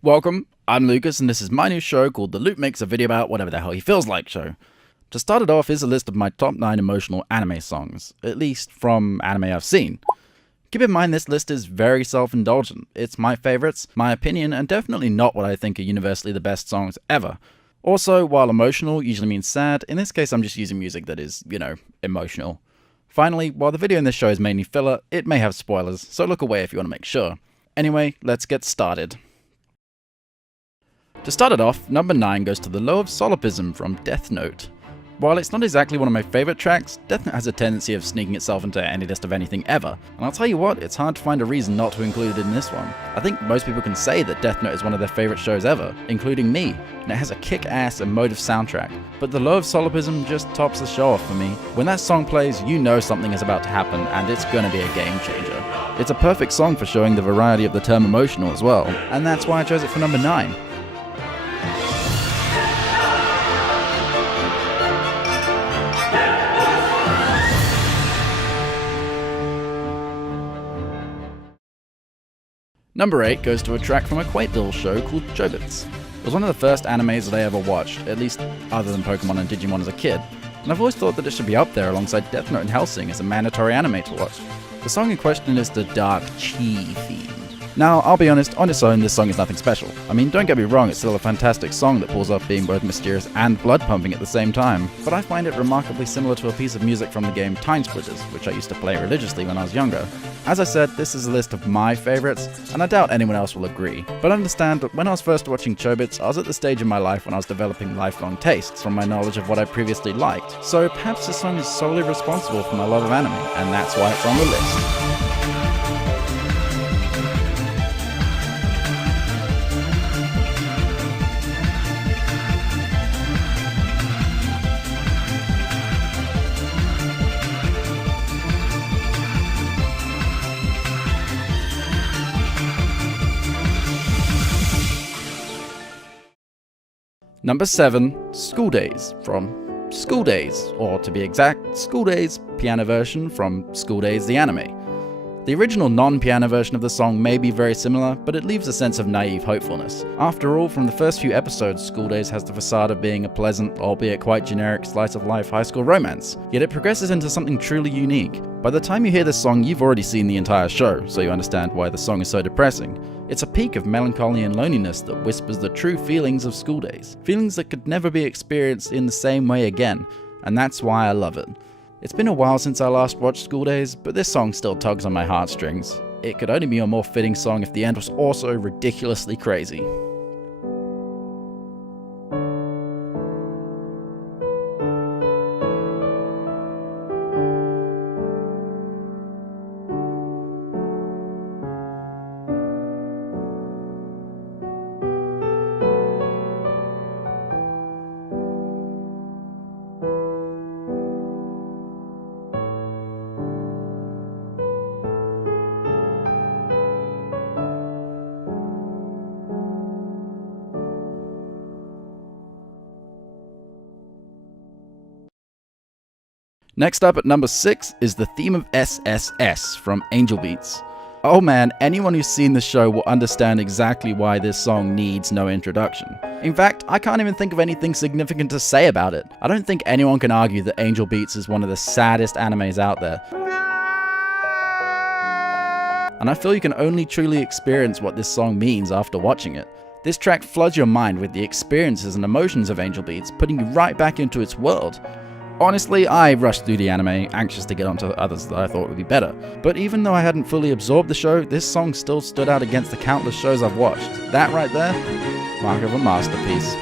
Welcome, I'm Lucas and this is my new show called The Luke Makes a Video About Whatever the Hell He Feels Like show. To start it off is a list of my top 9 emotional anime songs, at least from anime I've seen. Keep in mind this list is very self-indulgent, it's my favourites, my opinion, and definitely not what I think are universally the best songs ever. Also, while emotional usually means sad, in this case I'm just using music that is, emotional. Finally, while the video in this show is mainly filler, it may have spoilers, so look away if you want to make sure. Anyway, let's get started. To start it off, number 9 goes to The Low of Solipsism from Death Note. While it's not exactly one of my favourite tracks, Death Note has a tendency of sneaking itself into any list of anything ever, and I'll tell you what, it's hard to find a reason not to include it in this one. I think most people can say that Death Note is one of their favourite shows ever, including me, and it has a kick-ass emotive soundtrack, but The Low of Solipsism just tops the show off for me. When that song plays, you know something is about to happen, and it's gonna be a game changer. It's a perfect song for showing the variety of the term emotional as well, and that's why I chose it for number 9. Number 8 goes to a track from a quaint little show called Chobits. It was one of the first animes that I ever watched, at least other than Pokemon and Digimon as a kid, and I've always thought that it should be up there alongside Death Note and Hellsing as a mandatory anime to watch. The song in question is the Dark Chi theme. Now, I'll be honest, on its own this song is nothing special. I mean, don't get me wrong, it's still a fantastic song that pulls off being both mysterious and blood pumping at the same time, but I find it remarkably similar to a piece of music from the game Time Splitters, which I used to play religiously when I was younger. As I said, this is a list of my favourites, and I doubt anyone else will agree, but understand that when I was first watching Chobits, I was at the stage in my life when I was developing lifelong tastes from my knowledge of what I previously liked, so perhaps this song is solely responsible for my love of anime, and that's why it's on the list. Number 7, School Days from School Days, or to be exact, School Days piano version from School Days the anime. The original non-piano version of the song may be very similar, but it leaves a sense of naive hopefulness. After all, from the first few episodes, School Days has the facade of being a pleasant, albeit quite generic, slice-of-life high school romance, yet it progresses into something truly unique. By the time you hear this song, you've already seen the entire show, so you understand why the song is so depressing. It's a peak of melancholy and loneliness that whispers the true feelings of school days, feelings that could never be experienced in the same way again, and that's why I love it. It's been a while since I last watched School Days, but this song still tugs on my heartstrings. It could only be a more fitting song if the end was also ridiculously crazy. Next up at number 6 is the theme of SSS from Angel Beats. Oh man, anyone who's seen the show will understand exactly why this song needs no introduction. In fact, I can't even think of anything significant to say about it. I don't think anyone can argue that Angel Beats is one of the saddest animes out there. And I feel you can only truly experience what this song means after watching it. This track floods your mind with the experiences and emotions of Angel Beats, putting you right back into its world. Honestly, I rushed through the anime, anxious to get onto others that I thought would be better. But even though I hadn't fully absorbed the show, this song still stood out against the countless shows I've watched. That right there, mark of a masterpiece.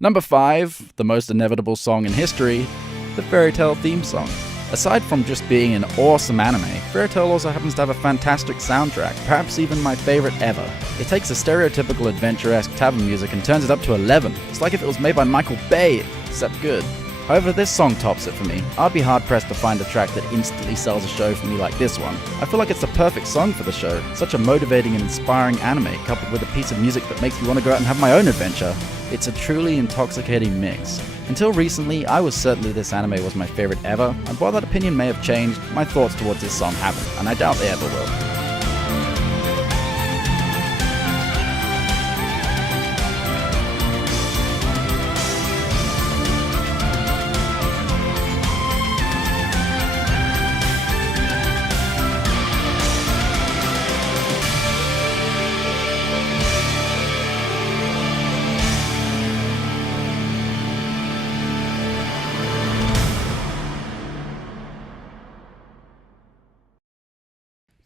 Number 5, the most inevitable song in history, the Fairy Tail theme song. Aside from just being an awesome anime, Fairy Tail also happens to have a fantastic soundtrack, perhaps even my favorite ever. It takes a stereotypical adventure-esque tavern music and turns it up to 11. It's like if it was made by Michael Bay, except good. However, this song tops it for me. I'd be hard-pressed to find a track that instantly sells a show for me like this one. I feel like it's the perfect song for the show. Such a motivating and inspiring anime, coupled with a piece of music that makes me want to go out and have my own adventure. It's a truly intoxicating mix. Until recently, I was certain that this anime was my favorite ever, and while that opinion may have changed, my thoughts towards this song haven't, and I doubt they ever will.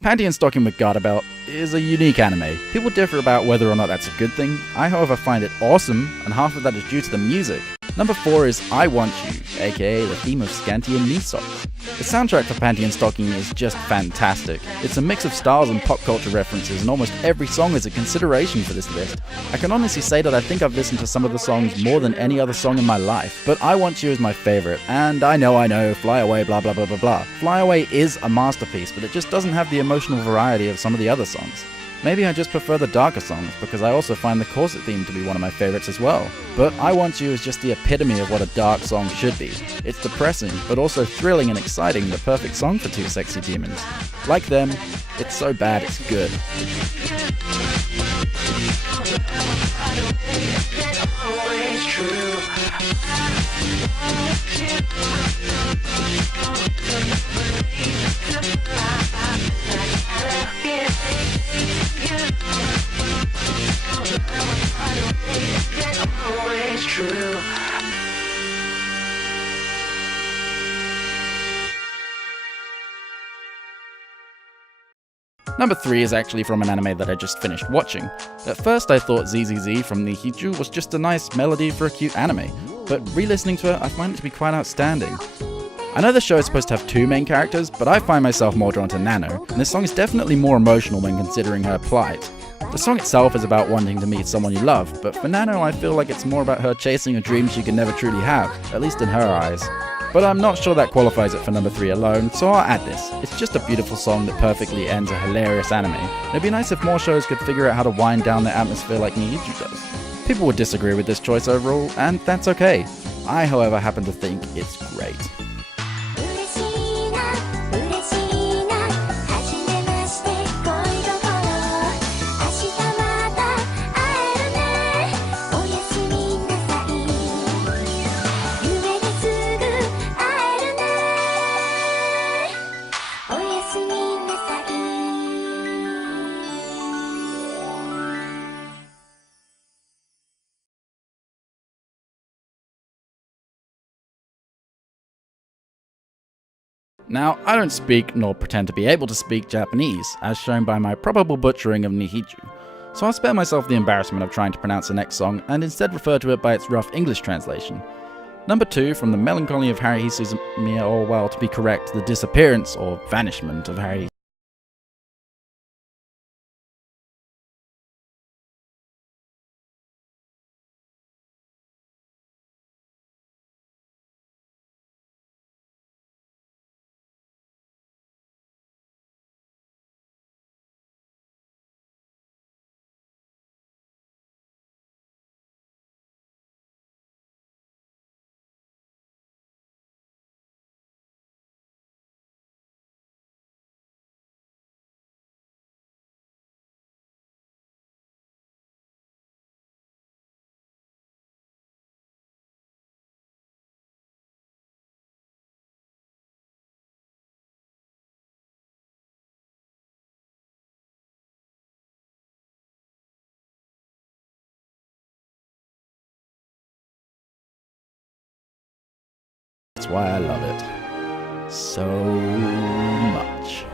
Panty and Stocking with Garter Belt is a unique anime. People differ about whether or not that's a good thing. I, however, find it awesome, and half of that is due to the music. Number 4 is I Want You, aka the theme of Scanty and Knee Socks. The soundtrack for Panty and Stocking is just fantastic. It's a mix of styles and pop culture references, and almost every song is a consideration for this list. I can honestly say that I think I've listened to some of the songs more than any other song in my life, but I Want You is my favorite, and I know, Fly Away, blah blah blah blah blah. Fly Away is a masterpiece, but it just doesn't have the emotional variety of some of the other songs. Maybe I just prefer the darker songs, because I also find the corset theme to be one of my favorites as well. But I Want You is just the epitome of what a dark song should be. It's depressing, but also thrilling and exciting, the perfect song for two sexy demons. Like them, it's so bad it's good. Number 3 is actually from an anime that I just finished watching. At first I thought ZZZ from Nihiju was just a nice melody for a cute anime, but re-listening to it I find it to be quite outstanding. I know the show is supposed to have 2 main characters, but I find myself more drawn to Nano, and this song is definitely more emotional when considering her plight. The song itself is about wanting to meet someone you love, but for Nano I feel like it's more about her chasing a dream she can never truly have, at least in her eyes. But I'm not sure that qualifies it for number 3 alone, so I'll add this. It's just a beautiful song that perfectly ends a hilarious anime. It'd be nice if more shows could figure out how to wind down their atmosphere like Nihiju does. People would disagree with this choice overall, and that's okay. I, however, happen to think it's great. Now, I don't speak nor pretend to be able to speak Japanese, as shown by my probable butchering of Nihiju, so I'll spare myself the embarrassment of trying to pronounce the next song and instead refer to it by its rough English translation. Number 2, from the melancholy of Haruhisu's or well, to be correct, the disappearance or vanishment of Haruhisu. That's why I love it so much.